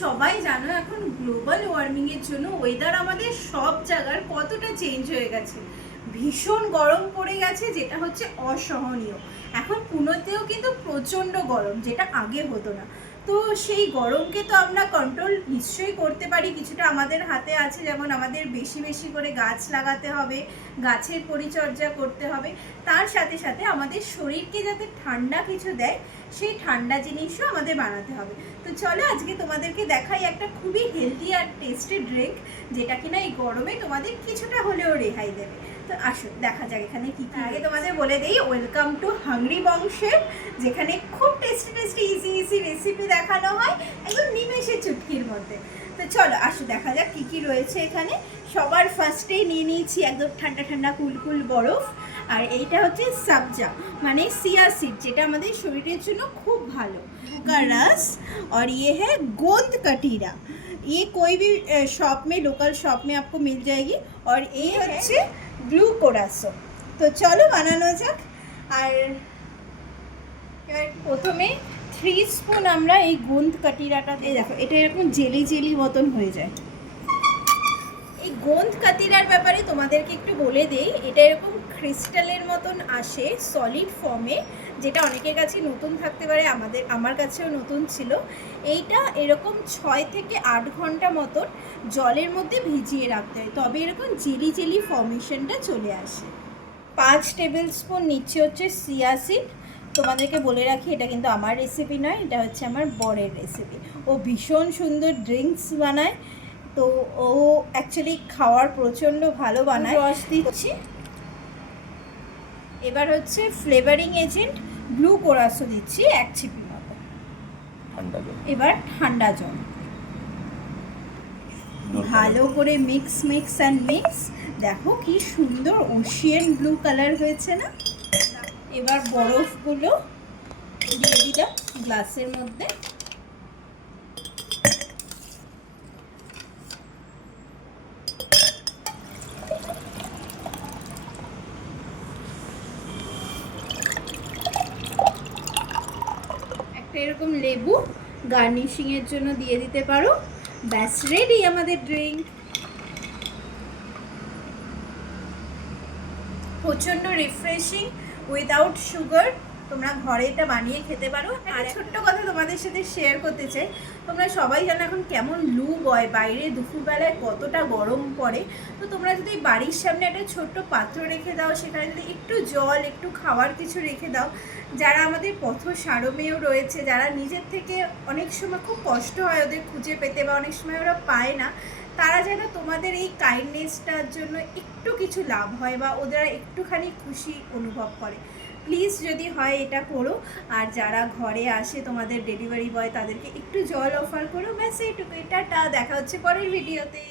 সবাই জানো এখন গ্লোবাল ওয়ার্মিং এর জন্য ওয়েদার আমাদের সব জায়গার কতটা চেঞ্জ হয়ে গেছে। ভীষণ গরম পড়ে গেছে, যেটা হচ্ছে অসহনীয়। এখন পুনেতেও কিন্তু প্রচণ্ড গরম, যেটা আগে হতো না। তো সেই গরমকে তো আমরা কন্ট্রোল নিশ্চয়ই করতে পারি, কিছুটা আমাদের হাতে আছে। যেমন আমাদের বেশি বেশি করে গাছ লাগাতে হবে, গাছের পরিচর্যা করতে হবে। তার সাথে সাথে আমাদের শরীরকে যাতে ঠান্ডা কিছু দেয়, সেই ঠান্ডা জিনিসও আমাদের বানাতে হবে। তো চলো আজকে তোমাদেরকে দেখাই একটা খুবই হেলদি আর টেস্টি ড্রিঙ্ক, যেটা কিনা এই গরমে তোমাদের কিছুটা হলেও রেহাই দেবে। তো আসো দেখা যাক এখানে কি কি। আগে তোমাদের বলে দেই, ওয়েলকাম টু হাংরি বংশের, যেখানে খুব টেস্টি টেস্টি ইজি রেসিপি দেখানো হয় একদম নিমেষে চুটকির মধ্যে। তো চলো আসো দেখা যাক কি কি রয়েছে এখানে। সবার ফার্স্টেই নিয়ে নিয়েছি একদম ঠান্ডা ঠান্ডা কুলকুল বরফ। আর এইটা হচ্ছে সাবজা মানে চিয়া সিড, যেটা আমাদের শরীরের জন্য খুব ভালো। का रस और ये है गोंद कटीरा। ये कोई भी शॉप में, लोकल शॉप में आपको मिल जाएगी। और ये হচ্ছে গ্লুকোরাসো। তো চলো বানানো যাক। আর এবার প্রথমে 3 স্পুন আমরা এই গোন্দ কাটিরাটা, এই দেখো এটা এরকম জেলি জেলি মতন হয়ে যায়। এই গোন্দ কাতিরার ব্যাপারে তোমাদেরকে একটু বলে দেই, এটা এরকম ক্রিস্টালের মতন আসে সলিড ফর্মে, যেটা অনেকের কাছে নতুন থাকতে পারে, আমার কাছেও নতুন ছিল। এইটা এরকম 6 থেকে 8 ঘন্টা মতন জলের মধ্যে ভিজিয়ে রাখতে হয়, তবে এরকম জেলি জেলি ফর্মেশনটা চলে আসে। 5 টেবিল স্পুন নিচ্ছে হচ্ছে চিয়া সিড। তোমাদেরকে বলে রাখি, এটা কিন্তু আমার রেসিপি নয়, এটা হচ্ছে আমার বরের রেসিপি। ও ভীষণ সুন্দর ড্রিঙ্কস বানায়, তো ও অ্যাকচুয়ালি খাওয়ার প্রচণ্ড ভালো বানায়। রস দিচ্ছি। এবার হচ্ছে ফ্লেভারিং এজেন্ট গ্লুকোরাসো দিচ্ছি 1 চিপি মতো। এবার ঠান্ডা জল ভালো করে মিক্স দেখো কি সুন্দর ওশিয়ান ব্লু কালার হয়েছে না। এবার বরফগুলো দিয়ে দিলাম গ্লাসের মধ্যে। এরকম লেবু গার্নিশিং এর জন্য দিয়ে দিতে পারো। ব্যাস রেডি আমাদের ড্রিঙ্ক। প্রচণ্ড রিফ্রেশিং, উইদাউট সুগার। তোমরা ঘরে এটা বানিয়ে খেতে পারো। আর ছোট্ট কথা তোমাদের সাথে শেয়ার করতে চাই, তোমরা সবাই জানো এখন কেমন লু বয়, বাইরে দুপুরবেলায় কতটা গরম পড়ে। তো তোমরা যদি বাড়ির সামনে একটা ছোট্ট পাত্র রেখে দাও, সেখানে যদি একটু জল, একটু খাওয়ার কিছু রেখে দাও, যারা আমাদের পথ সারমেয় রয়েছে, যারা নিজের থেকে অনেক সময় খুব কষ্ট হয় ওদের খুঁজে পেতে, বা অনেক সময় ওরা পায় না, তারা যেন তোমাদের এই কাইন্ডনেসটার জন্য একটু কিছু লাভ হয়, বা ওরা একটুখানি খুশি অনুভব করে। প্লিজ যদি হয় এটা করো। আর যারা ঘরে আসে তোমাদের ডেলিভারি বয়, তাদেরকে একটু জল অফার করো। ব্যাস এইটুকু। টাটা, দেখা হচ্ছে পরের ভিডিওতে।